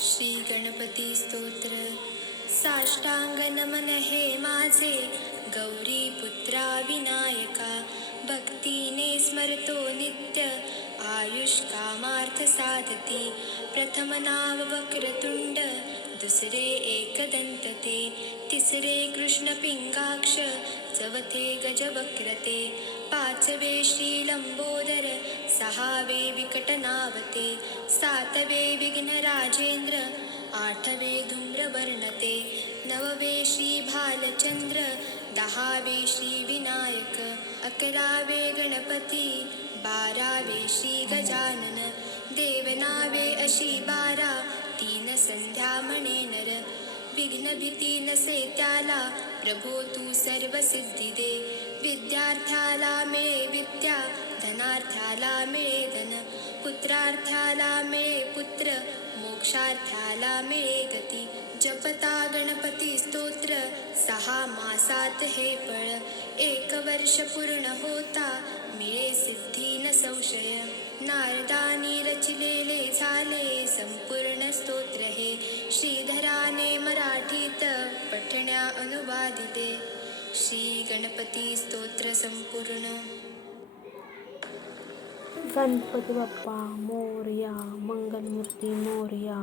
श्री गणपती स्तोत्र. साष्टांग नमन हे माझे गौरी पुत्रा विनायका. भक्तीने स्मरतो नित्य आयुष कामार्थ साधती. प्रथम नाव वक्रतुंड दुसरे एकदंत ते. तिसरे कृष्ण पिंगाक्ष चवथे गजवक्रते. पाचवे श्री लंबोदर सहावे विकटनावते. सातवे विघ्न राजेंद्र आठवे धूम्रवर्णते. नववे श्री भालचंद्र दहावे श्री विनायक. अकरावे गणपती बारावे श्री गजानन. देवनावे अशी 12 तीन संध्या म्हणे नर. विघ्न भीती नसे त्याला प्रभो तू सर्व सिद्धी दे. विद्यार्थ्याला मिळे विद्या धनार्थ्याला मिळे धन. पुत्रार्थ्याला मिळे पुत्र मोक्षार्थ्याला मिळे गती. जपता गणपती स्तोत्र 6 मासात हे फळ. 1 वर्ष पूर्ण होता मिळे सिद्धी न संशय. नारदानी रचिलेले झाले संपूर्ण स्तोत्र हे. श्रीधराने मराठीत पठण्या अनुवादिले. श्री गणपती स्तोत्र संपूर्ण. गणपती बाप्पा मोरया. मंगलमूर्ती मोरया.